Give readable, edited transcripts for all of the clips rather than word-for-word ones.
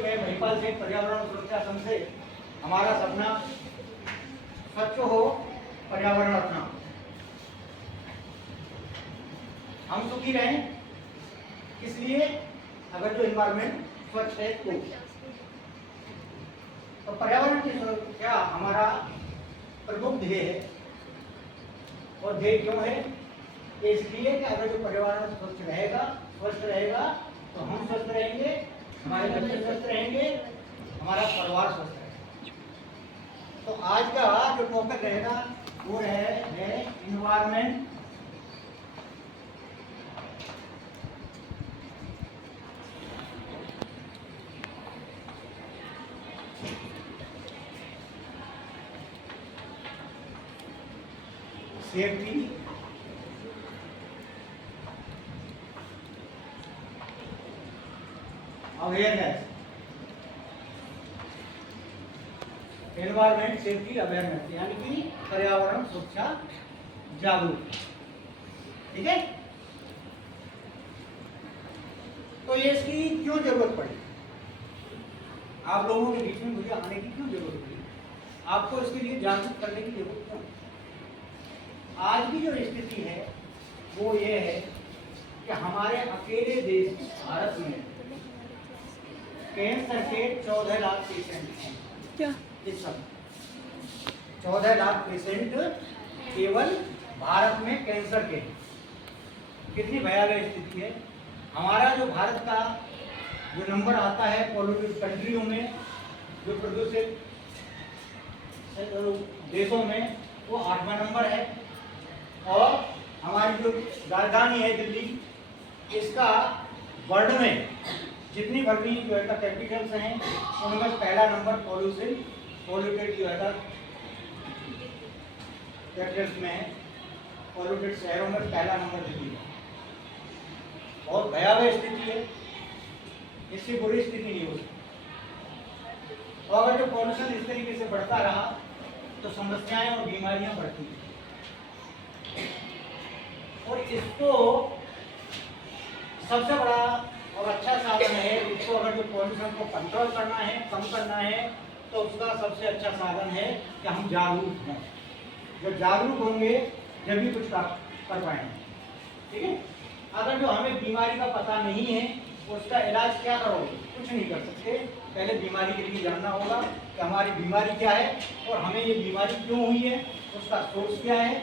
मैं महिपाल सिंह, पर्यावरण सुरक्षा संघ से। हमारा सपना स्वच्छ हो, पर्यावरण अपना, हम सुखी रहें। इसलिए अगर जो एनवायरमेंट स्वच्छ है तो पर्यावरण की सुरक्षा हमारा प्रमुख ध्येय है। और ध्येय क्यों है? इसलिए कि अगर जो पर्यावरण स्वच्छ रहेगा, स्वस्थ रहेगा, तो हम स्वस्थ रहेंगे, हमारे बच्चे स्वस्थ रहेंगे, हमारा परिवार स्वस्थ रहेगा। तो आज का जो टॉपिक रहेगा वो है environment safety awareness, environment safety awareness, यानी कि पर्यावरण सुरक्षा जागरूक। ठीक है? तो ये इसकी क्यों जरूरत पड़ी? आप लोगों के बीच में मुझे आने की क्यों जरूरत पड़ी? आपको इसके लिए जागरूक करने की जरूरत क्यों? आज की जो स्थिति है वो ये है कि हमारे अकेले देश भारत में कैंसर के 14 लाख पेशेंट हैं। क्या? इस समय 14 लाख पेशेंट केवल भारत में कैंसर के। कितनी भयावह स्थिति है। हमारा जो भारत का जो नंबर आता है पॉल्यूटेड कंट्रियों में, जो प्रदूषित देशों में, वो 8वां नंबर है। और हमारी जो राजधानी है दिल्ली, इसका वर्ल्ड में जितनी बड़ी जो है कैपिटल्स हैं उनमें पहला नंबर पॉल्यूटेड जो है कैपिटल्स में है। पॉल्यूटेड शहरों में पहला नंबर दिल्ली है। बहुत भयावह स्थिति है, इससे बुरी स्थिति नहीं हो सकती। तो अगर जो पॉल्यूशन इस तरीके से बढ़ता रहा तो समस्याएं और बीमारियां बढ़ती हैं। और इसको सबसे बड़ा और अच्छा साधन है, इसको अगर जो पॉल्यूशन को कंट्रोल करना है, कम करना है, तो उसका सबसे अच्छा साधन है कि हम जागरूक हों। जब जागरूक होंगे जब भी कुछ कर पाएंगे। ठीक है? अगर जो हमें बीमारी का पता नहीं है उसका इलाज क्या करोगे? कुछ नहीं कर सकते। पहले बीमारी के लिए जानना होगा कि हमारी बीमारी क्या है और हमें ये बीमारी क्यों हुई है, उसका सोर्स क्या है,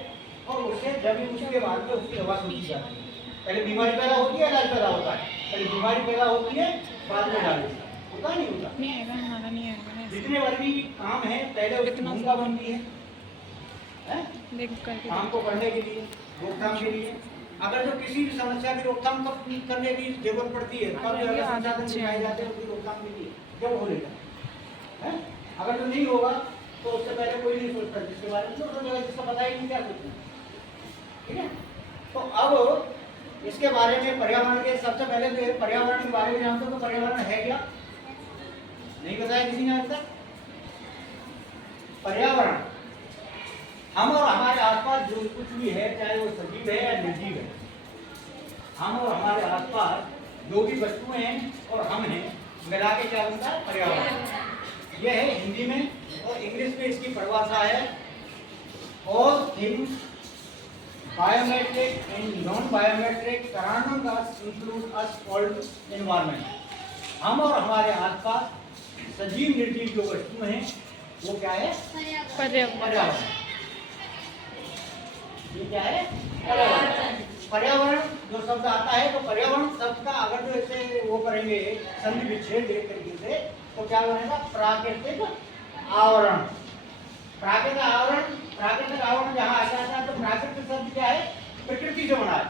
और उससे जब उसके बाद में उसकी दवा सोची जाती है। पहले बीमारी पैदा होती है, इलाज पैदा होता है। पहले बीमारी पैदा होती है, बाद में इलाज होता नहीं होता। जितने बार भी काम है पहले उसकी भूमिका बनती है काम को करने के लिए, रोकथाम के लिए। अगर जो किसी भी समस्या की रोकथाम करने की जरूरत पड़ती है तब जो संसाधन दिखाए जाते हैं उसकी रोकथाम के लिए, जब हो लेगा। अगर जो नहीं होगा तो उससे पहले कोई नहीं सोचता, जिसके बारे में जिसका पता ही नहीं क्या सोचना। ठीक है? तो अब इसके बारे में पर्यावरण के सबसे पहले तो पर्यावरण के बारे में जानते हो तो पर्यावरण है क्या? नहीं बताया किसी ने आज तक। पर्यावरण हम और हमारे आसपास जो कुछ भी है, चाहे वो सजीव है या निर्जीव है, हम और हमारे आसपास जो भी वस्तुएं हैं और हम हैं, मिला के क्या बनता है? पर्यावरण। यह है हिंदी में, और इंग्लिश में इसकी परिभाषा है all things biometric and non biometric surrounding us include us called environment. हम और हमारे आसपास सजीव निर्जीव जो वस्तुएं हैं वो क्या है? पर्यावरण। ये क्या है? पर्यावरण। पर्यावरण जो शब्द आता है तो पर्यावरण शब्द का अगर जो ऐसे वो करेंगे संधि विच्छेद एक तरीके से, तो क्या बनेगा? प्राकृतिक आवरण। प्राकृतिक आवरण जहाँ आ जाता है तो प्राकृतिक शब्द क्या है? प्रकृति से बना है।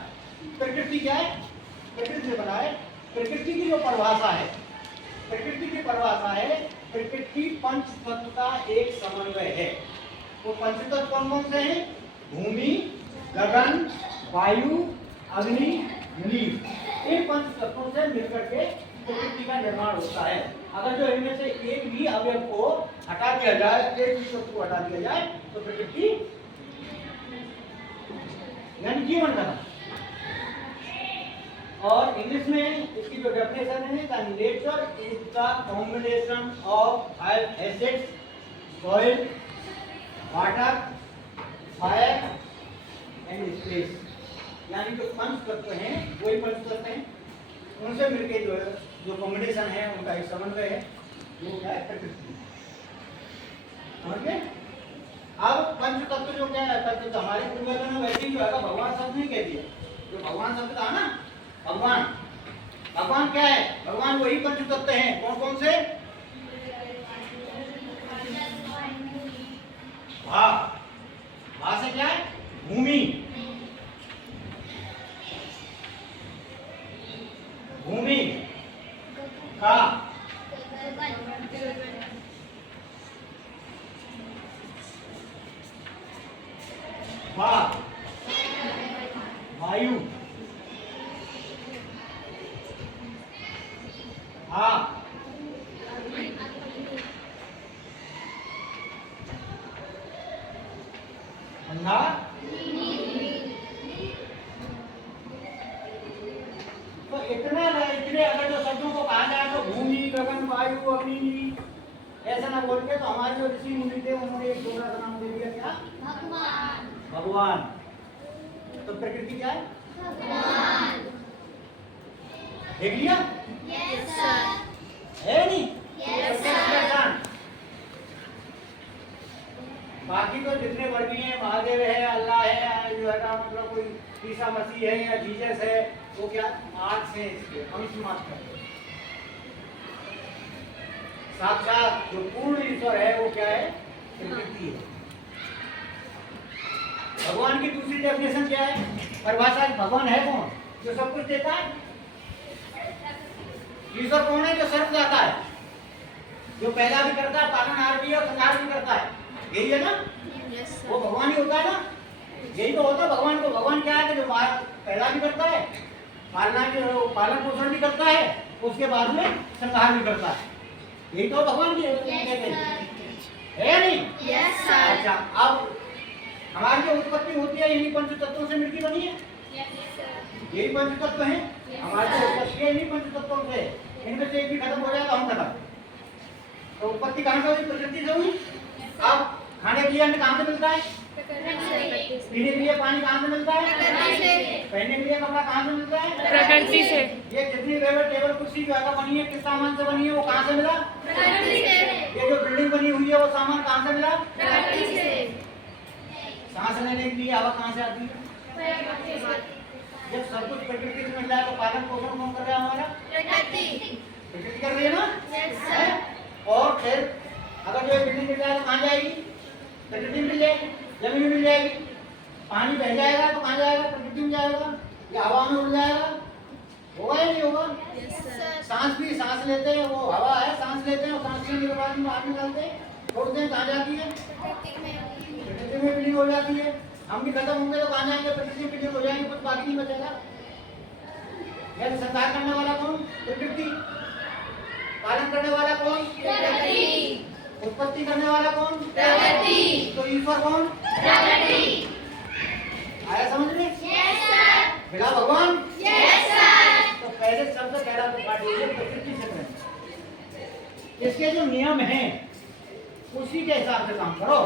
प्रकृति क्या है? प्रकृति से बना है। प्रकृति की जो परिभाषा है, प्रकृति की परिभाषा है प्रकृति पंच तत्व का एक समन्वय है। वो पंच तत्व कौन कौन से हैं? भूमि, गगन, वायु, अग्नि, नील। इन पंच तत्वों से मिलकर के प्रकृति का निर्माण होता है। अगर जो इनमें से एक भी अवयव को हटा दिया जाए, एक भी तत्व को हटा दिया जाए तो प्रकृति यानी जीवन का। और इंग्लिश में इसकी जो डेफिनेशन है, the nature is the combination of 5 acids, soil, water, fire and space. यानी जो 5 तत्व हैं वही 5 तत्व हैं, उनसे मिलके जो है जो कॉम्बिनेशन है उनका एक समन्वय है, वो क्या है प्रकृति। समझ गए? अब पंच तत्व जो क्या है, तत्व तो हमारे पूर्वजों ने वैसे ही जो है भगवान शब्द नहीं कह दिया। जो भगवान शब्द था ना, भगवान, भगवान क्या है? भगवान वही पंच तत्व हैं। कौन कौन से? भा, भा से क्या है? भूमि, भूमि का, भा वायु, हा अंधा, तो इतने अगर जो शब्दों को कहा जाए तो भूमि, गगन, वायु, अग्नि, ऐसा ना बोल के तो हमारे जो ऋषि मुनि थे उन्होंने एक दूसरा का नाम दे दिया, क्या? भगवान। भगवान। तो प्रकृति क्या है? भगवान। देख लिया? Yes sir. है नहीं? Yes sir. बाकी तो जितने वर्गीय हैं, महादेव है, अल्लाह है, जो है ना मतलब कोई ईसा मसीह है या जीसस है, वो क्या आर्ट्स है, इसके अंश मात्र है। साक्षात जो पूर्ण ईश्वर है वो क्या है? प्रकृति है। भगवान की दूसरी डेफिनेशन क्या है, परिभाषा? भगवान है कौन? जो सब कुछ देता है। ईश्वर कौन है? जो सर्वदाता है, जो पैदा भी करता है, पालनहार भी है और संहार भी करता है। यही है ना? वो भगवान ही होता है ना? यही तो होता है भगवान को। भगवान क्या है? जो पैदा भी करता है, पालन पोषण भी करता है, उसके बाद में संहार भी करता है। यही तो भगवान की है नहीं? Yes sir. अच्छा, अब हमारी जो उत्पत्ति होती है इन्हीं पंच तत्वों से मिलकर बनी है। यही पंच तत्व है हमारी जो उत्पत्ति है, इन्हीं पंच तत्वों से। इनमें से एक भी खत्म हो जाए तो हम खत्म। तो उत्पत्ति कहाँ से हुई? प्रकृति से हुई। अब खाने के लिए अन्न कहाँ से मिलता है? पीने के लिए पानी कहाँ से मिलता है? पहनने के लिए कपड़ा कहाँ से मिलता है? प्रकृति से। ये जितनी टेबल कुर्सी जो है बनी है किस सामान से बनी है? वो कहाँ से मिला? प्रकृति से। ये जो बिल्डिंग बनी हुई है वो सामान कहाँ से मिला? प्रकृति से। सांस लेने के लिए हवा कहाँ से आती है? जब सब कुछ प्रकृति से मिल जाए तो पालन पोषण कौन कर रहा है? हमारा प्रकृति। प्रकृति कर रही है ना? और फिर अगर जो बिल्डिंग मिल जाए तो कहाँ जाएगी? प्रकृति मिल जाएगी। जमीन मिल जाएगी। पानी बह जाएगा तो कहाँ जाएगा? प्रकृति में जाएगा या हवा में उड़ जाएगा? होगा या नहीं होगा? सांस भी सांस लेते हैं, वो हवा है, सांस लेते हैं और सांस लेने के बाद में बाहर निकालते हैं, छोड़ते हैं, कहाँ जाती है? प्रकृति में विलीन हो जाती है। हम भी खत्म होंगे तो कहाँ जाएंगे? प्रकृति में विलीन हो जाएंगे, कुछ बाकी नहीं बचेगा। यह संहार करने वाला कौन? प्रकृति। पालन करने वाला कौन? प्रकृति। उत्पत्ति करने वाला कौन? प्रकृति। तो ईश्वर कौन? प्रकृति। आया समझ में? Yes sir. बिना भगवान? Yes sir. तो पहले सबसे पहला तो पाठ ये प्रकृति से करें। इसके जो नियम हैं उसी के हिसाब से काम करो।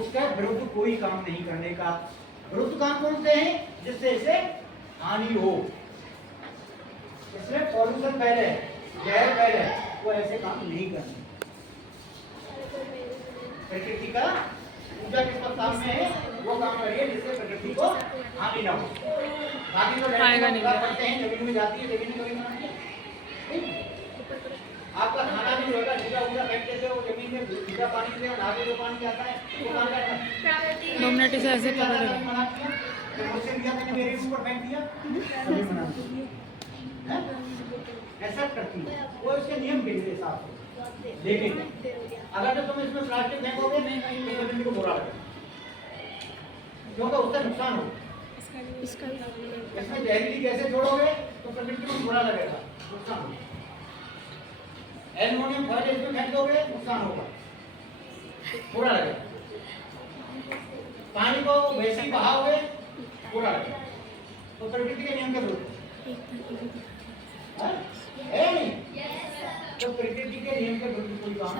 उसके विरुद्ध कोई काम नहीं करने का। विरुद्ध काम कौन से हैं? जिससे इसे हानि हो। इसमें पॉल्यूशन पहले, जहर पहले, वो ऐसे काम नहीं करने। प्रकृति का पूजा किस काम में है वो काम करिए जिससे प्रकृति को हानि ना हो। बाकी तो पढ़ते हैं, जमीन में जाती है, जमीन में कभी बनाती है। आपका खाना भी होगा, भूजा भूजा फेंक देते हो जमीन में, भूजा पानी से नहाते जो पानी आता है वो कहाँ जाता है? 2 मिनट से ऐसे पकड़ मुझसे दिया मैंने मेरे ऊपर फेंक दिया, कभी बनाती है ऐसा करती है वो इसके नियम के हिसाब से। लेकिन अगर तो तुम इसमें प्लास्टिक फेंकोगे तो प्रकृति को बुरा लगेगा, क्योंकि उससे नुकसान होगा। इसमें जहरीली गैसें जोड़ोगे तो प्रकृति को बुरा लगेगा, नुकसान होगा। एल्युमिनियम फॉइल इसमें फेंक दोगे नुकसान होगा, बुरा लगेगा। पानी को वैसे ही बहाओगे बुरा लगेगा। तो प्रकृति के नियम के विरुद्ध है नहीं? तो प्रकृति के नियम के विरुद्ध कोई काम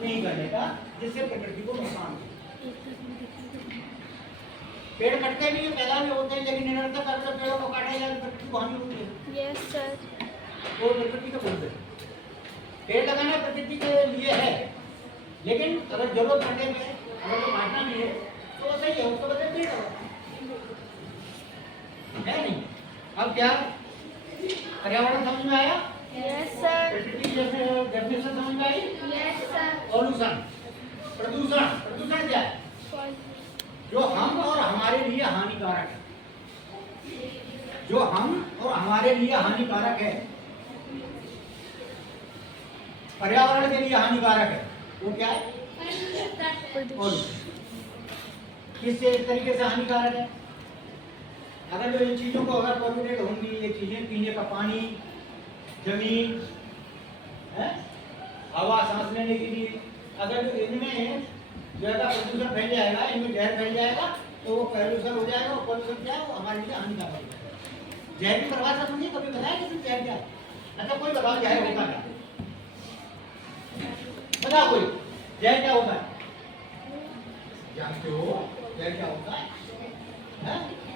नहीं करने का, जिससे प्रकृति को नुकसान हो। पेड़ कटते भी हैं, पैदा भी होते हैं, लेकिन निरंतर अगर पेड़ों को काटा जाए तो प्रकृति को हानि होती है। Yes sir. वो प्रकृति का विरुद्ध है। पेड़ लगाना प्रकृति के लिए है, लेकिन अगर जरूरत पड़ने पे अगर तो काटना नहीं है तो सही है, उसको बदले पेड़ है नहीं। अब क्या पर्यावरण समझ में आया? Yes sir. प्रकृति जैसे डेफिनेशन समझ में आई? Yes sir. पॉल्यूशन, प्रदूषण। प्रदूषण क्या है? जो हम और हमारे लिए हानिकारक है, जो हम और हमारे लिए हानिकारक है, पर्यावरण के लिए हानिकारक है, वो क्या है? किस तरीके से हानिकारक है? अगर जो इन चीजों को अगर पॉल्यूटेड होंगी, ये चीजें, पीने का पानी, जमीन, हवा सांस लेने के लिए, अगर जो इनमें ज्यादा प्रदूषण फैल जाएगा, इनमें जहर फैल जाएगा, तो वो पॉल्यूशन हो जाएगा। और पॉल्यूशन क्या है? वो हमारे लिए हानिकारक हो जाएगा। जहर की परिभाषा समझिए, कभी बताया किसी जहर क्या है? अच्छा कोई बताओ जहर होता क्या? बताओ कोई, जहर क्या होता है? जानते हो जहर क्या होता है?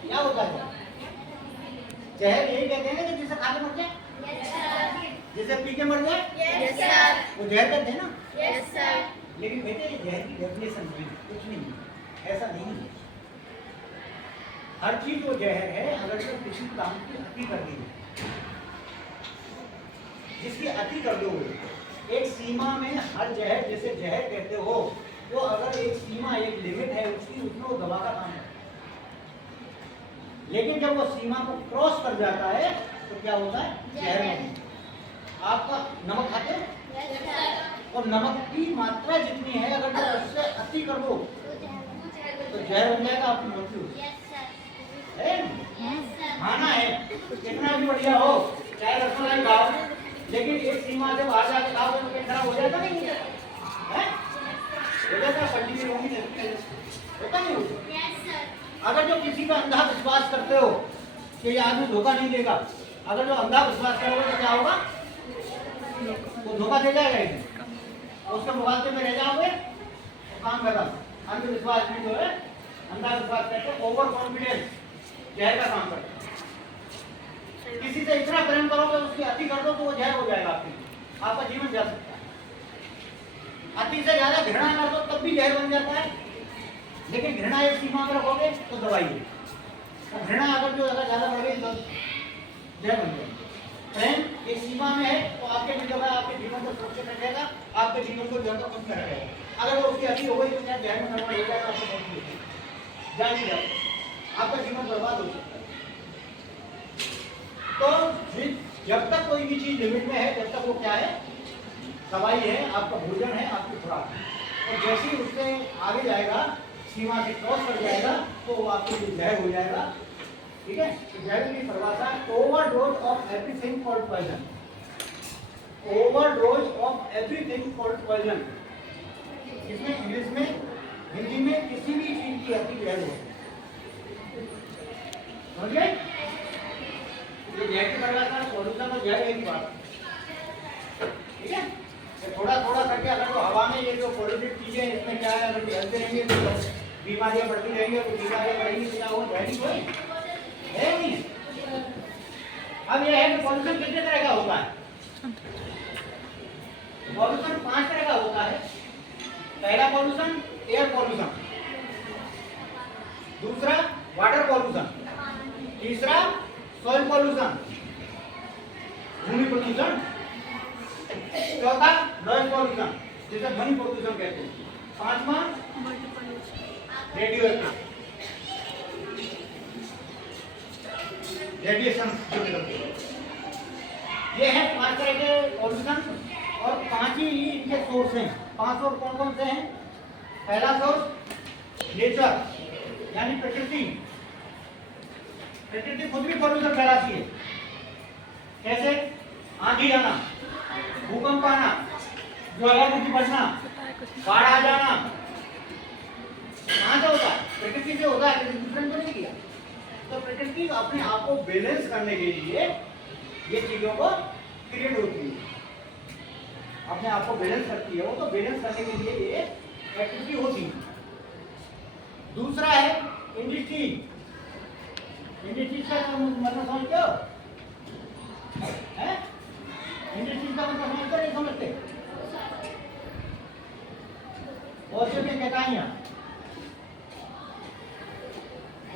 क्या होता है जहर? यही कहते हैं कि जिसे खा के मर जाए, जिसे पी के मर जाए, वो जहर कहते हैं ना। लेकिन बेटे जहर की डेफिनेशन नहीं, कुछ नहीं, ऐसा नहीं है। हर चीज वो जहर है अगर तो किसी काम की अति कर दी, जिसकी अति कर दो, एक सीमा में हर जहर, जैसे जहर कहते हो, वो अगर एक सीमा, एक लिमिट है उसकी, उसमें वो दवा का काम है। लेकिन जब वो सीमा को क्रॉस कर जाता है तो क्या होता है? जहर। आपका नमक खाते हो? और नमक की मात्रा जितनी है अगर जो उससे अति कर दो तो जहर बन जाएगा, आपकी मृत्यु है। खाना है कितना भी बढ़िया हो, चाहे रसमलाई खाओ, लेकिन एक सीमा से बाहर जाके खाओ तो पेट खराब हो जाएगा नहीं? हो जाता है, पट्टी में होता नहीं होता। अगर जो किसी का अंधा विश्वास करते हो कि ये आदमी धोखा नहीं देगा, अगर जो अंधा विश्वास करोगे तो क्या होगा? वो धोखा दे जाएगा, उसके मुकाबले में रह जाओगे, काम खत्म। अंधविश्वास में जो है, अंधा विश्वास कहते हैं ओवर कॉन्फिडेंस, जहर का काम करता है। किसी से इतना प्रेम करोगे, उसकी अति कर दो तो वो जहर हो जाएगा, आपका जीवन जा सकता है। अति से ज्यादा घृणा कर दो तब भी जहर बन जाता है, लेकिन घृणा एक सीमा में रखोगे तो दवाई है। घृणा अगर जो ज्यादा बढ़ गई तो जहर बन जाएगी। प्रेम एक सीमा में है तो आपके लिए जो है आपके जीवन को सुरक्षित रखेगा, आपके जीवन को जो है कम कर रखेगा। अगर वो उसकी अति हो गई तो क्या जहर में गड़बड़ हो जाएगा, आपको बहुत ही जान ही जाओ, आपका जीवन बर्बाद हो सकता है। तो जब तक कोई भी चीज लिमिट में है, जब तक वो क्या है? दवाई है, आपका भोजन है, आपकी खुराक है। और जैसे ही उससे आगे जाएगा, सीमा से क्रॉस कर जाएगा, तो वो आपके लिए जहर हो जाएगा। ठीक है? जहर की परिभाषा overdose of everything called poison. Overdose of everything called poison. इसमें इंग्लिश में, हिंदी में किसी भी चीज की अति जहर हो। समझिए? ये जहर की परिभाषा पॉल्यूशन और जहर एक बात। ठीक है? थोड़ा थोड़ा करके अगर तो हवा में ये जो पॉल्यूटेड चीजें, इसमें क्या है, अगर जलते रहेंगे तो बीमारियां बढ़ती रहेंगी, तो बीमारियां बढ़ेंगी तो क्या होगा? जहर कोई है नहीं। अब यह है कि पॉल्यूशन कितने तरह का होता है? पॉल्यूशन 5 तरह का होता है। पहला पॉल्यूशन एयर पॉल्यूशन, दूसरा वाटर पॉल्यूशन, तीसरा सॉइल पॉल्यूशन, भूमि प्रदूषण, चौथा नॉइज पॉल्यूशन जिसे ध्वनि प्रदूषण कहते हैं, पांचवा रेडियो रेडिएशन जो निकलते हैं। ये है 5 तरह के पॉल्यूशन और 5 ही इनके सोर्स हैं। 5 सोर्स कौन कौन से हैं? पहला सोर्स नेचर यानी प्रकृति। प्रकृति खुद भी पॉल्यूशन फैलाती है। कैसे? आंधी आना, भूकंप आना, ज्वालामुखी बढ़ना, बाढ़ आ जाना, कहाँ से होता है? प्रकृति से होता है, किसी दूसरे ने तो नहीं किया। तो प्रकृति अपने आप को बैलेंस करने के लिए ये चीजों को क्रिएट होती है, अपने आप को बैलेंस करती है वो, तो बैलेंस करने के लिए ये एक्टिविटी होती है। दूसरा है इंडस्ट्री। इंडस्ट्री का मतलब समझते हो? इंडस्ट्री का मतलब समझते नहीं समझते? औद्योगिक इकाइयां,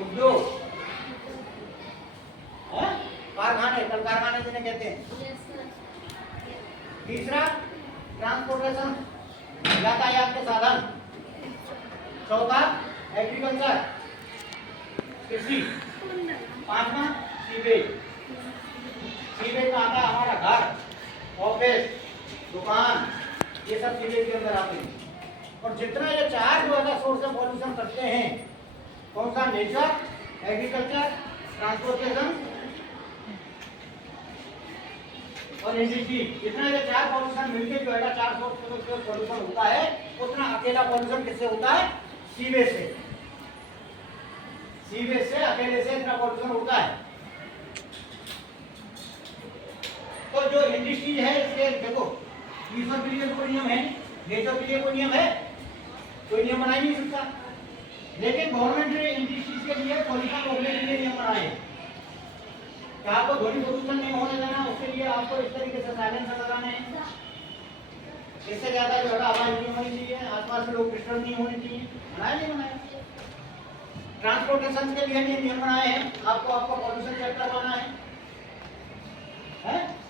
उद्योग, कारखाने, कल कारखाने जिन्हें कहते हैं। तीसरा ट्रांसपोर्टेशन, यातायात के साधन। चौथा एग्रीकल्चर, कृषि। पांचवा सीवेज। सीवेज में आता है हमारा घर, ऑफिस, दुकान, ये सब सीवेज के अंदर आते हैं। और जितना ये चार जो है सोर्स ऑफ पॉल्यूशन करते हैं, कौन सा? नेचर, एग्रीकल्चर, ट्रांसपोर्टेशन और इंडस्ट्री। जितना ये चार पॉल्यूशन मिलके जो है चार सोर्स ऑफ पॉल्यूशन होता है, उतना अकेला पॉल्यूशन किससे होता है? सीवेज से। सीवेज से अकेले से इतना पॉल्यूशन होता है। तो जो इंडस्ट्री है इसके देखो, ईश्वर के लिए कोई नियम है, नेचर के लिए कोई नियम है, कोई नियम बना ही नहीं सकता। लेकिन गवर्नमेंट ने इंडस्ट्रीज के लिए पॉल्यूशन रोकने के लिए नियम बनाए हैं कि आपको ध्वनि प्रदूषण नहीं होने देना, उसके लिए आपको इस तरीके से साइलेंसर लगाने हैं, इससे ज्यादा जो है आवाज नहीं होनी चाहिए, आसपास के लोग डिस्टर्ब नहीं होने चाहिए। बनाया नहीं बनाया? ट्रांसपोर्टेशन के लिए नियम बनाए हैं, आपको आपका पॉल्यूशन चेक करवाना है,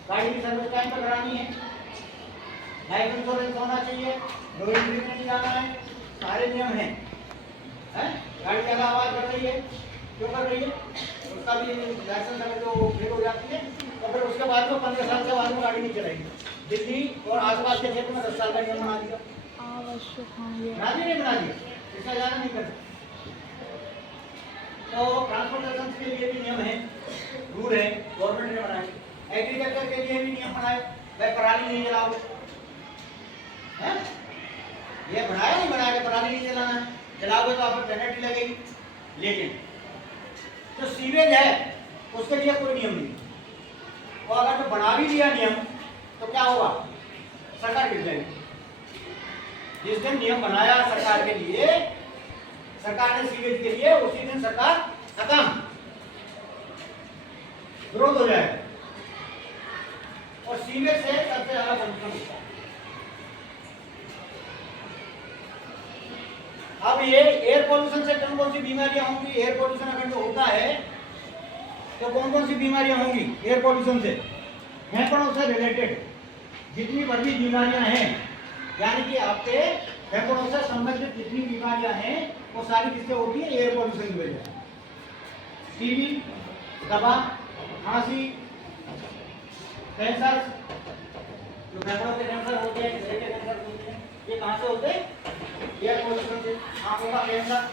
गाड़ी की सर्विस टाइम पर करानी है, लाइफ इंश्योरेंस होना चाहिए, नो एंट्री में नहीं जाना है, सारे नियम हैं। गाड़ी ज्यादा आवाज कर रही है, क्यों कर रही है? उसका भी लाइसेंस अगर जो फेल हो जाती है तो फिर उसके बाद में 15 साल के बाद में गाड़ी नहीं चलेगी। दिल्ली और आसपास के क्षेत्र में 10 साल का नियम बना दिया। नहीं बना दिया, इसका ज्यादा नहीं कर सकते। तो ट्रांसपोर्टेशन के लिए भी नियम है, रूल है, गवर्नमेंट ने बनाए। एग्रीकल्चर के लिए भी नियम बनाए, भाई पराली नहीं जलाओ, ये बनाया नहीं बनाया कि पराली नहीं जलाना है, जलाओगे तो आप पर पेनल्टी लगेगी। लेकिन जो सीवेज है उसके लिए कोई नियम नहीं, और अगर जो बना भी दिया नियम तो क्या होगा? सरकार गिर जाएगी। जिस दिन नियम बनाया सरकार के लिए, सरकार ने सीवेज के लिए, उसी दिन सरकार खत्म, विरोध हो जाएगा। और सीवेज से सबसे ज्यादा प्रदूषण होता है। अब ये एयर पॉल्यूशन से कौन कौन सी बीमारियां होंगी? एयर पॉल्यूशन अगर जो होता है तो कौन कौन सी बीमारियां होंगी एयर पॉल्यूशन से? फेफड़ों से रिलेटेड जितनी बड़ी बीमारियां हैं, यानी कि आपके फेफड़ों से संबंधित जितनी बीमारियां हैं वो सारी किससे होती है? एयर पॉल्यूशन की वजह से। टीबी, दमा, खांसी, कैंसर, जो फेफड़ों के कैंसर होते हैं, हृदय के कैंसर होते हैं, ये कहाँ से होते हैं? एयर पॉल्यूशन से। आंखों का कैंसर,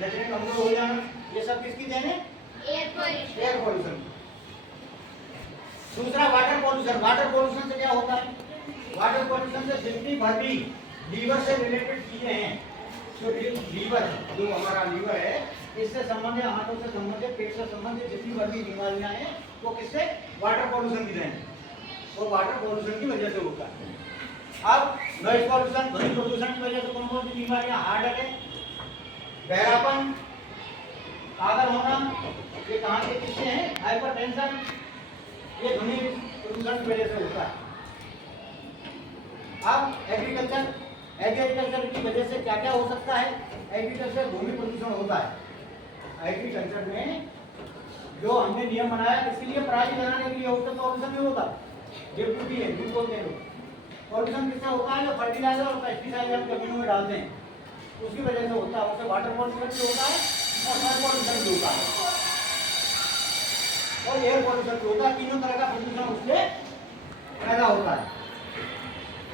नजरें कमजोर हो जाना, ये सब किसकी देन है? Air pollution. दूसरा वाटर पॉल्यूशन। वाटर पॉल्यूशन से क्या होता है? वाटर पॉल्यूशन से जितनी भरी लीवर से रिलेटेड चीजें हैं, जो लीवर, जो हमारा लीवर है, इससे संबंधित, हाथों से संबंधित, पेट से संबंधित जितनी बड़ी बीमारियां हैं वो किससे? वाटर पॉल्यूशन की देन है, वो वाटर पॉल्यूशन की वजह से होता है। अब नॉइज पॉल्यूशन, ध्वनि प्रदूषण की वजह से कौन कौन सी बीमारियां? हार्ट अटैक, बहरापन, पागल होना, ये कहाँ के किससे हैं? हाइपरटेंशन, ये ध्वनि प्रदूषण की वजह से होता है। अब एग्रीकल्चर, एग्रीकल्चर की वजह से क्या क्या हो सकता है? एग्रीकल्चर भूमि प्रदूषण होता है। एग्रीकल्चर में जो हमने नियम बनाया इसके लिए पराली जलाने के लिए होता है, पॉल्यूशन नहीं होता, डिप्टी है, झूठ बोलते हैं लोग। पॉल्यूशन किससे होता है? जो फर्टिलाइजर और पेस्टिसाइड हम जमीनों में डालते हैं उसकी वजह से होता है। उससे वाटर पॉल्यूशन भी होता है और सॉइल पॉल्यूशन भी होता है और एयर पॉल्यूशन भी होता है। तीनों तरह का प्रदूषण उससे पैदा होता है।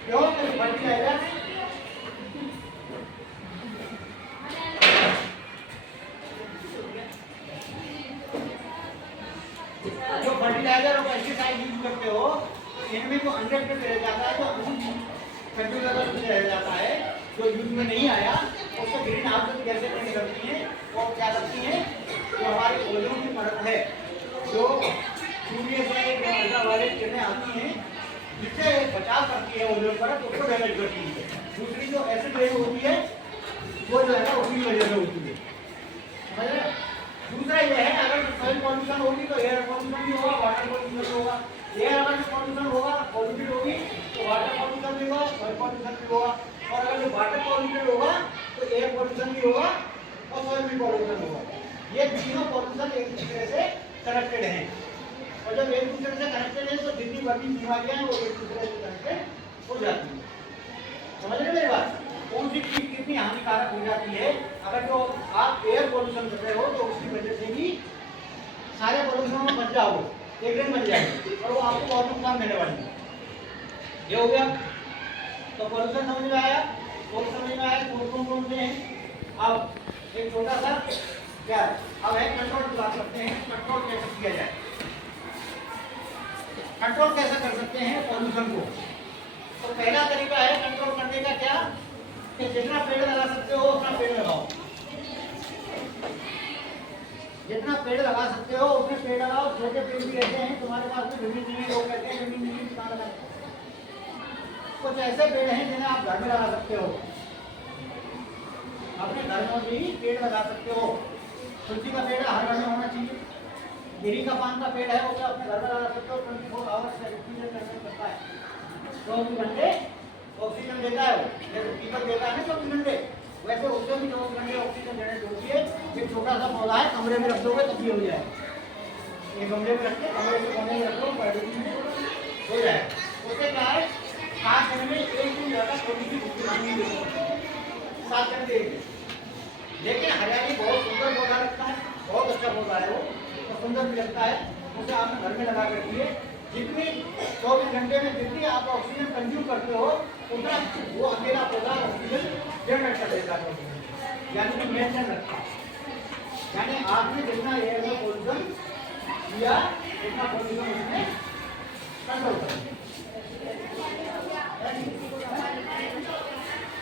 क्यों? फर्टिलाइजर, जो फर्टिलाइजर और पेस्टिसाइड यूज करते हो इनमें जो अनरेक्टेड रह जाता है, जो कंट्रोल रह जाता है, जो यूज में नहीं आया, उसको ग्रीन हाउस गैसें निकलती हैं, वो क्या करती हैं? जो हमारे ओजोन की जो सूर्य से अल्ट्रावायलेट किरणें आती हैं जिससे बचाव करती है ओजोन परत, उसको डैमेज करती है। दूसरी जो एसिड रेन होती है वो जो है ना उसी वजह से होती है, समझ रहे हैं? दूसरा ये है अगर सॉइल पॉल्यूशन होगी तो एयर पॉल्यूशन भी होगा, वाटर पॉल्यूशन भी होगा। एयर अगर पॉल्यूशन होगा, पॉल्यूटेड होगी तो वाटर पॉल्यूशन भी होगा, सॉइल पॉल्यूशन भी होगा। और अगर जो वाटर पॉल्यूटेड होगा तो एयर पॉल्यूशन भी होगा और सॉइल भी पॉल्यूशन होगा। ये तीनों पॉल्यूशन एक दूसरे से कनेक्टेड हैं और जब एक दूसरे से कनेक्टेड है तो जितनी बड़ी बीमारियां वो एक दूसरे से कनेक्टेड हो जाती हैं। समझ रहे मेरी बात? कौन सी चीज कितनी हानिकारक हो जाती है? अगर जो आप एयर पोल्यूशन कर रहे हो तो उसकी वजह से भी सारे पोल्यूशन में बच जाओगे, एक दिन बच जाएगी और वो आपको बहुत नुकसान देने वाली है। ये हो गया तो पोल्यूशन समझ में आया, वो समझ में आया कौन से हैं। अब एक छोटा सा क्या अब है कंट्रोल की बात करते हैं। कंट्रोल कैसे किया जाए, कंट्रोल कैसे कर सकते हैं पोल्यूशन को? तो पहला तरीका है कंट्रोल करने का क्या कि जितना पेड़ लगा सकते हो उतना पेड़ लगाओ, जितना पेड़ लगा सकते हो उतने पेड़ लगाओ। छोटे पेड़ भी रहते हैं तुम्हारे पास में, जमीन नहीं है, लोग कहते हैं जमीन नहीं कहाँ लगाए। कुछ ऐसे पेड़ हैं जिन्हें आप घर में लगा सकते हो, अपने घर में भी पेड़ लगा सकते हो। तुलसी का पेड़ हर घर में होना चाहिए, गिरी का पान का पेड़ है वो तो अपने घर में लगा सकते हो। 24 आवर्स ऑक्सीजन जनरेट करता है, 24 घंटे ऑक्सीजन देता है। जैसे पीपल देता है ना 24 घंटे, वैसे उससे भी 24 घंटे ऑक्सीजन जनरेट होती है। एक छोटा सा पौधा है, कमरे में रख दोगे तब भी हो जाए। ये गमले में रख के कमरे में रख दो, हो जाए। उससे क्या है 7 दिन में एक दिन ज़्यादा छोटी सी बुद्धि 7 घंटे। लेकिन हरियाली बहुत सुंदर पौधा लगता है, बहुत अच्छा पौधा है वो, तो सुंदर भी लगता है। उसे आप घर में लगा कर रखिए। जितनी 24 घंटे में जितनी आप ऑक्सीजन कंज्यूम करते हो उतना वो अकेला पौधा ऑक्सीजन जनरेट कर देता है, यानी कि मेंटेन रखता है। यानी आपने जितना एयर में पोल्यूशन किया उतना पोल्यूशन उसने कंट्रोल कर दिया।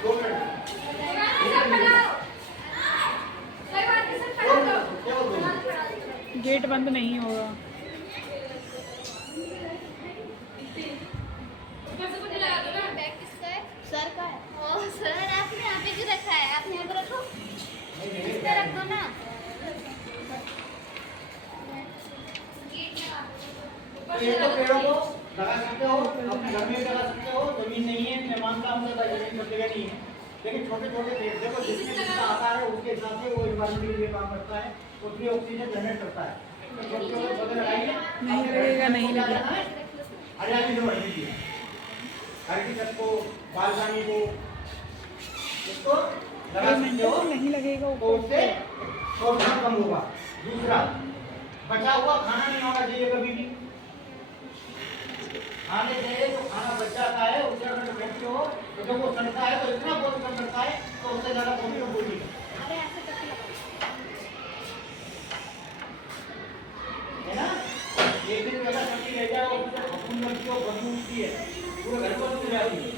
2 मिनट गेट बंद नहीं होगा। सर का है। ओ सर आपने यहाँ पे क्यों रखा है? आप यहाँ पर रखो, इस पे रख दो ना। ये तो पेड़ों को लगा सकते हो, अपने घर में भी लगा सकते हो। जमीन नहीं है, मैं मानता हूँ जमीन पर जगह नहीं है, लेकिन छोटे छोटे पेड़ देखो जिसमें जितना आता है उसके हिसाब से वो इन्वायरमेंट के लिए काम करता है, उसमें ऑक्सीजन जनरेट करता है। तो छोटे छोटे पौधे लगाइए, नहीं लगेगा, नहीं लगेगा। हरियाली जो बढ़नी चाहिए, घर की छत को, बालकनी को, इसको लगा सकते हो, नहीं लगेगा तो उससे प्रदूषण कम होगा। दूसरा, बचा हुआ खाना नहीं होना चाहिए कभी भी। खाने से तो खाना बच जाता है, उससे अगर फेंकते हो तो जब वो सड़ता है तो इतना प्रदूषण करता है तो उससे ज्यादा प्रदूषण होगी। है ना? एक दिन ज्यादा सब्जी रह जाए और उससे फफूंद लगती हो, बदबू उठती है, पूरे घर पर उड़ जाती है।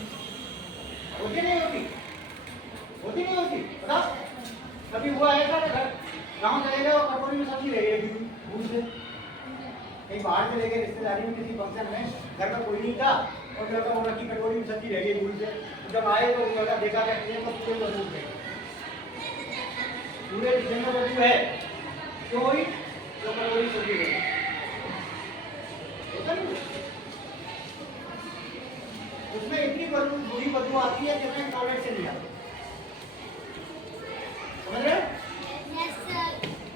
होती नहीं होती? होती नहीं होती? बताओ कभी हुआ है क्या? गाँव चले गए और कटोरी में सब्जी रह गई भूल से, कहीं बाहर चले गए रिश्तेदारी में किसी फंक्शन में, घर में कोई नहीं था और लड़का वो रखी कटोरी में सब्जी रह गई भूल से। तो जब आए तो लड़का देखा क्या तो पूरे बदबू गए, पूरे किचन में बदबू है। क्यों हुई? तो कटोरी सब्जी रह गई। उसमें इतनी बुरी बदबू आती है जितने टॉयलेट से नहीं आती। समझ रहे?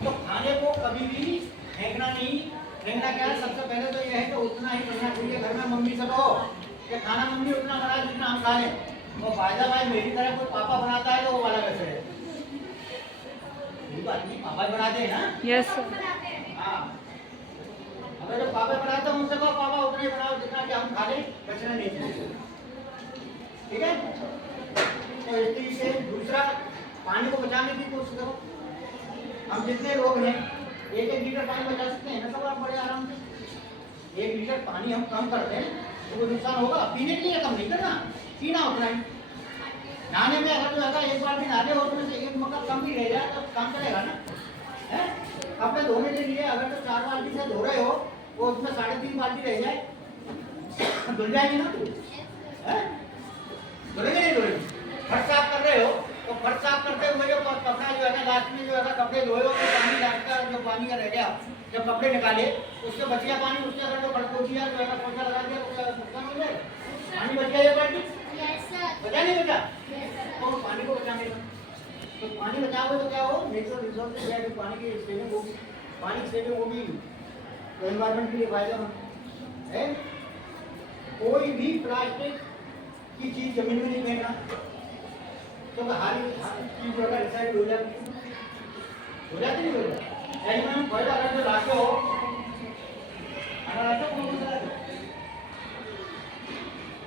तो खाने को कभी भी फेंकना नहीं। फेंकना क्या है? सबसे पहले तो यह है कि उतना ही करना चाहिए। घर में मम्मी से कहो कि खाना मम्मी उतना बनाए जितना हम खा लें। और फायदा भाई मेरी तरह कोई पापा बनाता है तो वो वाला कैसे है? बात नहीं, पापा बनाते हैं ना। यस हाँ, अगर जब पापा बनाते हैं उनसे कहो पापा उतना ही बनाओ जितना कि हम खा लें, बचना नहीं चाहिए। ठीक है? तो इस तरीके से दूसरा, पानी को बचाने की कोशिश करो। हम जितने लोग हैं 1-1 लीटर पानी बचा सकते हैं ना सब आप बड़े आराम से। 1 लीटर पानी हम कम कर दें तो कोई नुकसान होगा? पीने के लिए कम नहीं करना, पीना उतना ही। नहाने में अगर जो है एक बार भी नहा ले और उसमें से 1 मग्गा कम भी रह जाए तो काम चलेगा ना? है? कपड़े धोने के लिए अगर तो 4 बाल्टी से धो रहे हो, वो उसमें 3.5 बाल्टी रह जाए, धुल जाएगी ना? धुलेंगे नहीं धुलेंगे? फर्श साफ कर रहे हो तो फर्श साफ करते हुए जो कपड़ा जो है ना, लास्ट में जो है ना कपड़े धोए हो तो पानी डालकर जो पानी का रह गया, जब कपड़े निकाले उससे बच गया पानी, उससे अगर जो खड़कोचिया जो है ना पोछा लगा दिया तो नुकसान हो जाए। पानी बच गया ये बाल्टी? बचा नहीं बचा? तो पानी को बचाने का, तो पानी बचाओगे तो क्या हो, नेचुरल रिसोर्सेज है, पानी की सेविंग होगी, पानी की सेविंग होगी तो एनवायरनमेंट के लिए फायदेमंद है। कोई भी प्लास्टिक की चीज जमीन में नहीं फेंकना, तो हर चीज जो है रिसाइकिल हो जाती नहीं हो जाती। एल्यूमिनियम फॉइल अगर जो लाते हो, अगर लाते हो कौन सा लाते हो,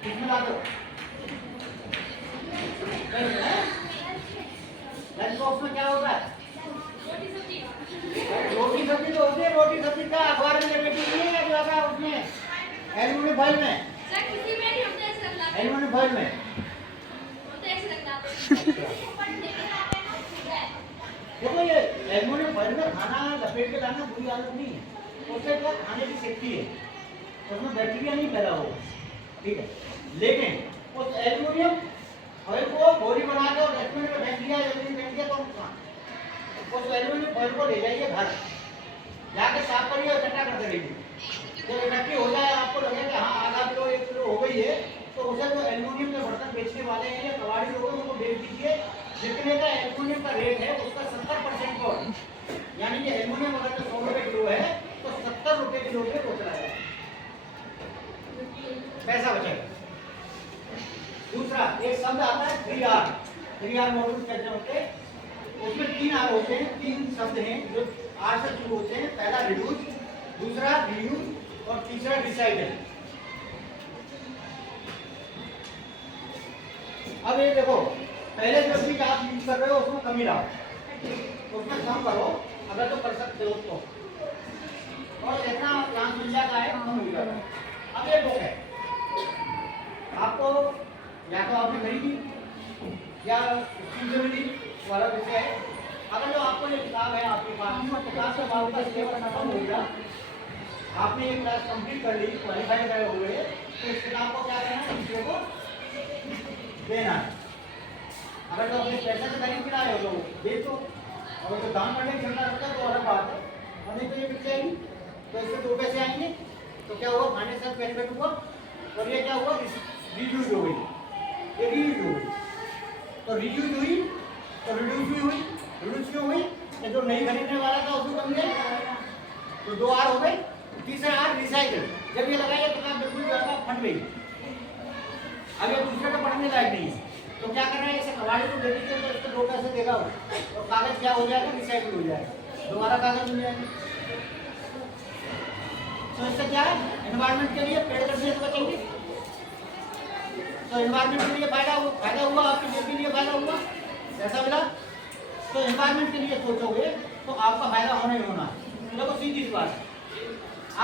किसमें लाते हो? लंच बॉक्स में क्या होता है? रोटी सब्जी तो होती है, रोटी सब्जी का अखबार में लपेटी नहीं है, जो आता है उसमें एल्यूमिनियम फॉइल में, एल्यूमिनियम फॉइल में। देखो ये एल्यूमिनियम फॉइल में खाना लपेट के लाना बुरी आदत नहीं है, उससे क्या खाने की सेफ्टी है, उसमें बैक्टीरिया नहीं फैला होगा, ठीक है। लेकिन उस एल्यूमिनियम फॉइल को बोरी बना के और डस्टबिन में फेंक दिया, जल्दी फेंक दिया तो नुकसान। उस एल्यूमिनियम फॉइल को ले जाइए घर, जाके साफ करिए और इकट्ठा करते रहिए। जब इकट्ठी हो जाए, आपको लगे कि हाँ आधा किलो 1 किलो हो गई है, तो उसे जो एल्यूमिनियम के बर्तन बेचने वाले हैं या कबाड़ी लोग हैं उनको बेच दीजिए। जितने का एल्यूमिनियम का रेट है उसका 70% को, यानी कि एल्यूमिनियम अगर 100 रुपये किलो है तो 70 रुपये किलो पे बेच रहा है, पैसा बचेगा। दूसरा एक शब्द आता है 3R मॉड्यूल कहते होते हैं, उसमें 3 R होते हैं, 3 शब्द हैं जो R से शुरू होते हैं। पहला रिड्यूस, दूसरा रीयूज और तीसरा रिसाइकल। अब ये देखो, पहले जो चीज आप यूज कर रहे हो उसमें कमी लाओ, उसमें कम करो अगर तो कर सकते हो तो, और जितना प्लांट मिल जाता है कम मिल जाता है। अब ये बुक है, आपको या तो आपने खरीदी या स्कूल से मिली वाला विषय है। अगर जो आपको ये किताब है आपके पास, किताब से आपका सिलेबस खत्म हो गया, आपने ये क्लास कंप्लीट कर ली, क्वालिफाई करे हुए, तो इस किताब को क्या करना है, दूसरे को देना है। अगर तो अपने पैसे से खरीद के लाए हो तो बेचो, अगर तो दान करने चलना रहता है तो अलग बात है, और नहीं तो ये बिक जाएगी, तो इससे 2 पैसे आएंगे, तो क्या हुआ, फाइनेंशियल बेनिफिट हुआ, और ये क्या हुआ, रिड्यूस हो गई, ये रिड्यूस हो गई। तो रिड्यूस हुई तो रिड्यूस भी हुई, रिड्यूस क्यों हुई, जो नहीं खरीदने वाला था उसको कम गया, तो 2 R हो गए। तीसरा R रिसाइकिल, जब ये लगाइए किताब बिल्कुल फट गई, अब ये दूसरे का पढ़ने लायक नहीं है, तो क्या करना है, इसे कबाड़ी को दे दीजिए तो इसको 2 पैसे देगा वो, और कागज क्या हो जाएगा, रिसाइकिल हो जाएगा, दोबारा कागज मिल जाएगा। तो इससे क्या है, एनवायरनमेंट के लिए पेड़ कटने से बचेंगे, तो एनवायरनमेंट के लिए फायदा हुआ, आपके देश के लिए फायदा हुआ, ऐसा मिला। तो एनवायरनमेंट के लिए सोचोगे तो आपका फायदा होना ही होना है। देखो सीधी सी बात है,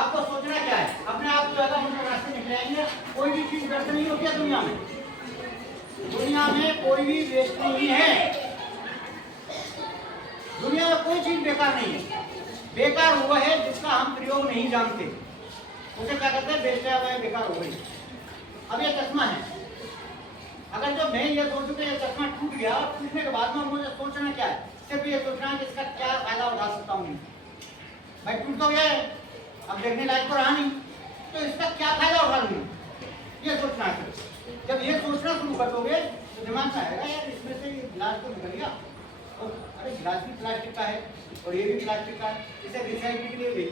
आपको सोचना क्या है, अपने आप को ज्यादा उन रास्ते निकल आएंगे। कोई भी चीज व्यर्थ नहीं होती है दुनिया में, दुनिया में कोई भी वेस्ट नहीं है, दुनिया में कोई चीज बेकार नहीं है। बेकार हुआ है जिसका हम प्रयोग नहीं जानते, उसे क्या कहते हैं, बेस्ट है, बेकार हो गई। अब ये चश्मा है, अगर जो मैं ये सोचूं कि ये चश्मा टूट गया, टूटने के बाद में मुझे सोचना क्या है, सिर्फ ये सोचना है कि इसका क्या फायदा उठा सकता हूँ। भाई टूट तो गया है, अब देखने लायक तो रहा नहीं, तो इसका क्या फायदा उठा लूँ, ये सोचना है। जब ये सोचना शुरू कर दोगे तो दिमाग में आएगा, यार इसमें से गिलास तो निकल गया, और अरे गिलास भी प्लास्टिक का है और ये भी प्लास्टिक का है, इसे रिसाइकिल के लिए भी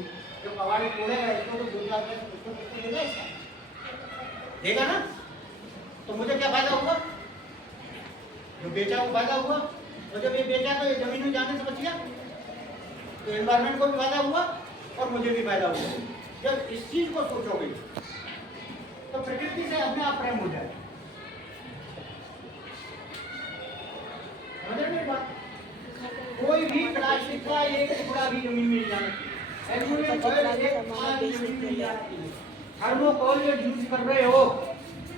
जो कबाड़ी तोड़ेगा इसको तो 2 लाख उसको देगा, इसका देगा ना, तो मुझे क्या फायदा हुआ, जो बेचा वो फायदा हुआ, और जब ये बेचा तो ये जमीन में जाने से बच गया, तो एनवायरनमेंट को भी फायदा हुआ और मुझे भी फायदा हुआ। जब इस चीज को सोचोगे तो प्रकृति से अपने आप प्रेम हो जाए। समझ रहे बात, कोई भी प्लास्टिक का एक टुकड़ा भी जमीन में नहीं जाना चाहिए, एल्यूमिनियम फॉइल एक जमीन में नहीं जाना चाहिए। थर्मोकोल जो यूज कर रहे हो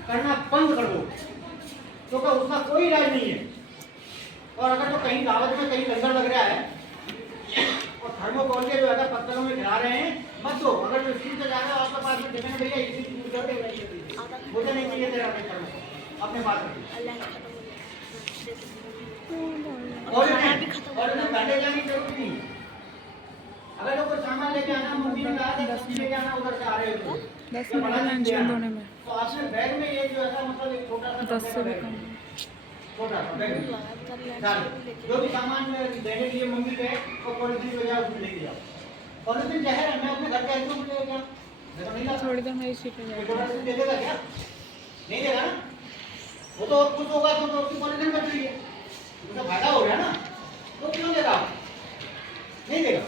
करना बंद कर दो, क्योंकि उसका कोई इलाज नहीं है। और अगर तो कहीं दावत में कहीं लंगर लग रहा है और थर्मोकोल के जो है पत्थरों में खिला रहे हैं मत दो। अगर जो स्टील से जा रहा है आपके पास में देखने भैया इसी चीज कर दे मुझे नहीं चाहिए तेरा थर्मोकोल अपने पास रखिए। और घंटे जाने की जरूरत नहीं। अगर जो कोई सामान लेके आना मम्मी ने कहा था सब्जी लेके आना उधर से आ रहे हो 10 मिनट लंच बंद होने में, तो आपने बैग में ये जो है मतलब एक छोटा सा 10 से भी कम। छोटा सा बैग जो भी सामान में देने के लिए मम्मी गए तो पॉलिथीन ले जाओ उसमें लेके जाओ। पॉलिथीन जहर है, मैं अपने घर के आदमी को लेके गया देखो नहीं लाता थोड़ी देर में इसी पे ये छोटा सा दे देगा क्या? नहीं देगा ना। वो तो कुछ होगा तो उसकी पॉलिथीन बच रही है, उसका फायदा हो गया ना, तो क्यों देगा? नहीं देगा।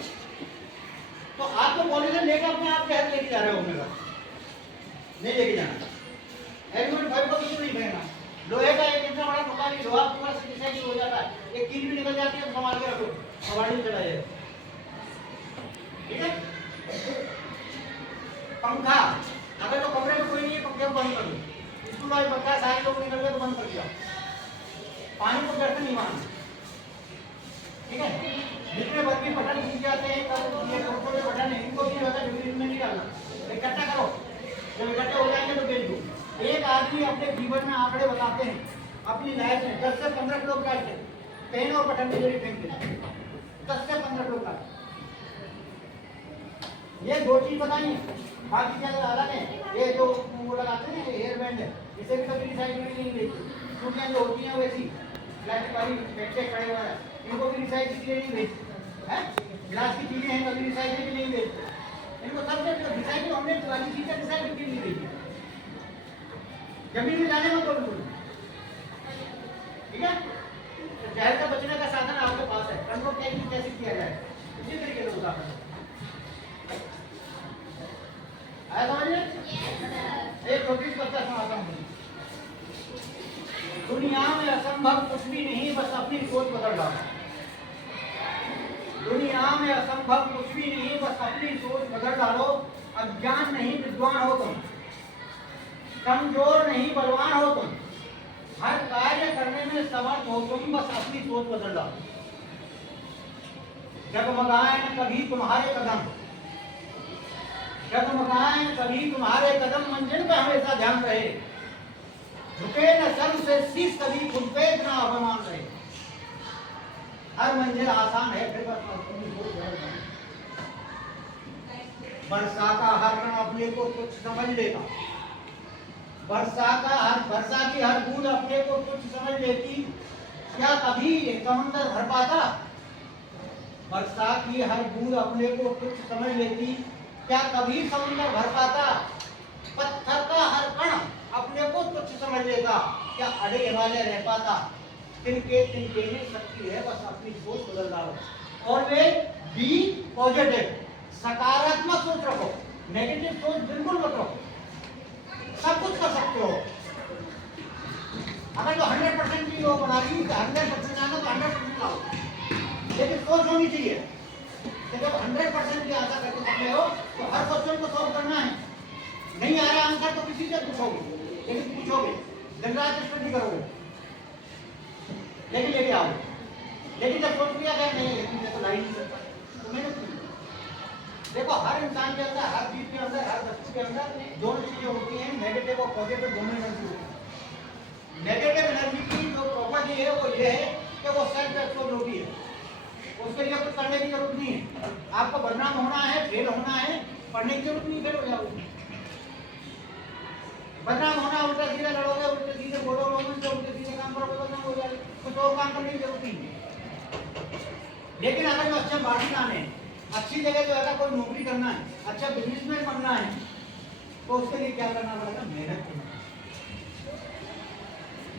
तो आप तो पॉलिथीन लेकर अपने आप जहर लेके जा रहे हो अपने घर, नहीं लेके जाना। एल्यूमिनियम फाइबर का कुछ नहीं फेंकना। लोहे का एक इतना बड़ा टुकड़ा नहीं, लोहा पूरा डिसाइड हो जाता है, एक कील भी निकल जाती है, संभाल के रखो, हवाड़ी में चला जाएगा। ठीक है। पंखा, अगर तो कमरे में कोई नहीं है पंखे को बंद कर दो। स्कूल वाले पंखा सारे लोग निकल गए तो बंद कर दिया। पानी को डर से नहीं मारना। ठीक है। जितने बल्कि बटन टूट जाते हैं तब ये छोटे बटन है इनको भी होता है में नहीं डालना, इकट्ठा करो, जब इकट्ठे हो जाएंगे तो बेच दो। एक आदमी अपने जीवन में आंकड़े बताते हैं अपनी लाइफ में 10 से 15 किलो काटते पेन और बटन के जरिए फेंक देते 10 से 15 किलो काट। ये दो चीज बताइए, बाकी क्या अलग है। ये जो वो लगाते हैं हेयर बैंड है, इसे भी कभी रिसाइकलिंग नहीं बेचते। चूड़ियाँ जो होती हैं वैसी प्लास्टिक वाली बैठे खड़े हुए हैं, इनको भी रिसाइकिल के लिए नहीं बेचते हैं। ग्लास की चीजें हैं कभी रिसाइकिल के लिए नहीं बेचते, इनको सब रिसाइकिल हमने वाली चीजें रिसाइकिल के लिए बेचते। जमीन में जाने में कोई भूल। ठीक है। तो जहर से बचने का साधन आपके पास है, कंट्रोल कैसे किया जाए इसी तरीके से होता है। आया समझ में? एक छोटी सी कविता सुनाता हूँ। दुनिया में असंभव कुछ भी नहीं, बस अपनी सोच बदल डालो। दुनिया में असंभव कुछ भी नहीं, बस अपनी सोच बदल डालो। अज्ञान नहीं विद्वान हो तुम, कमजोर नहीं बलवान हो तुम, हर कार्य करने में समर्थ हो तुम, बस अपनी सोच बदल डालो। जगमगाएं कभी तुम्हारे कदम, जगमगाएं कभी तुम्हारे कदम, मंजिल पे हमेशा ध्यान रहे। झुके न सर से शीश कभी खुद पे इतना अभिमान रहे। हर मंजिल आसान है फिर बस अपनी सोच बदल डालो। वर्षा का हर कण अपने को कुछ समझ लेता, वर्षा की हर बूंद अपने को कुछ समझ लेती, क्या कभी समंदर भर पाता? वर्षा की हर बूंद अपने को कुछ समझ लेती, क्या कभी समंदर भर पाता? पत्थर का हर कण अपने को कुछ समझ लेता, क्या अड़े हिमालय रह पाता? तिनके तिनके में शक्ति है, बस अपनी सोच बदल डालो। ऑलवेज बी पॉजिटिव, सकारात्मक सोच रखो, नेगेटिव सोच बिल्कुल मत रखो। सब कुछ कर सकते हो। अगर जो 100% की वो बना रही है 100% जाना तो 100% लाओ, लेकिन सोच होनी चाहिए कि जब 100% की आशा करके बैठे हो तो हर क्वेश्चन को सॉल्व करना है। नहीं आ रहा आंसर तो किसी से पूछोगे, लेकिन पूछोगे, दिन रात स्टडी करोगे, लेकिन लेके आओ। लेकिन जब सोच लिया गया नहीं तो लाइन तो मेहनत कीजिए। देखो हर इंसान के अंदर, हर चीज के अंदर, हर वस्तु के अंदर दोनों चीजें होती हैं, नेगेटिव और पॉजिटिव दोनों एनर्जी होती है। नेगेटिव एनर्जी की जो प्रॉपर्टी है वो ये है कि वो सेल्फ एक्सप्लोरेटरी है, उसके लिए कुछ करने की जरूरत नहीं है। आपको बदनाम होना है, फेल होना है, पढ़ने की जरूरत नहीं, फेल हो जाओगे। बदनाम होना, उल्टा सीधा लड़ोगे, उल्टे सीधे बोलोगे, उल्टे सीधे काम करोगे, बदनाम हो जाएगा, कुछ और काम करने की जरूरत नहीं है। लेकिन अगर जो अच्छे मार्क्स आने, अच्छी जगह जो है कोई नौकरी करना है, अच्छा बिजनेसमैन बनना है, तो उसके लिए क्या करना पड़ेगा?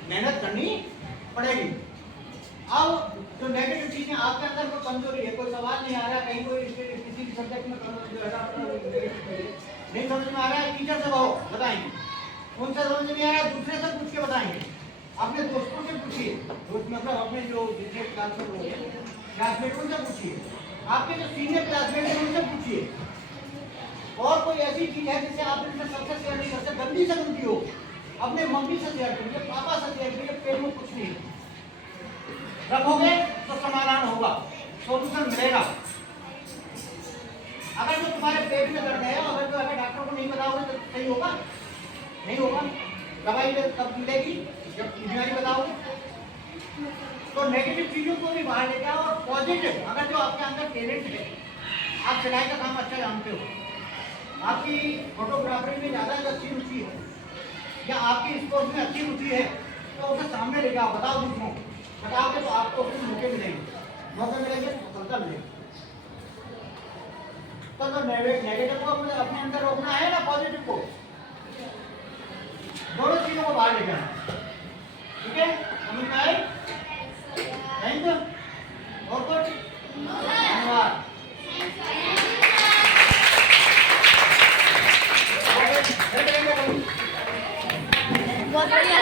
मेहनत करनी पड़ेगी। अब जो नेगेटिव चीजें आपके अंदर कोई कमजोरी है, कोई सवाल नहीं आ रहा, कहीं कोई किसी भी सब्जेक्ट में नहीं समझ में आ रहा है, टीचर से कहो बताएंगे, उनसे समझ नहीं आ रहा है दूसरे से पूछ के बताएंगे, अपने दोस्तों से पूछिए, दोस्त मतलब अपने जो दूसरे क्लास में लोग हैं, क्लासमेट उनसे पूछिए, आपके जो सीनियर क्लासमेट हैं उनसे पूछिए। और कोई ऐसी चीज है जिसे आप इनसे सबसे शेयर नहीं करते, गंदी से गंदी हो, अपने मम्मी से शेयर करिए, पापा से शेयर करिए, पेड़ में कुछ नहीं रखोगे तो समाधान होगा, सोल्यूशन मिलेगा। पेट में दर्द है, अगर जो है डॉक्टर को नहीं बताओगे तो सही होगा? नहीं होगा। दवाई कब मिलेगी? जब बीमारी बताओगे। तो नेगेटिव चीजों को भी बाहर लेके आओ, और पॉजिटिव, अगर जो आपके अंदर टैलेंट है, आप सिलाई का काम अच्छा जानते हो, आपकी फोटोग्राफी में ज़्यादा अच्छी रुचि है, या आपकी स्पोर्ट्स में अच्छी रुचि है, तो उसे सामने लेके आओ, बताओ दूसरों को, बताओगे तो आपको उसमें मौके मिलेंगे, मौके मिलेंगे तो सफलता मिलेगी। तो नेगेटिव को अपने अंदर रोकना है ना पॉजिटिव को, दोनों चीजों को बाहर लेके आना। ठीक है, समझ में आए? Thank you.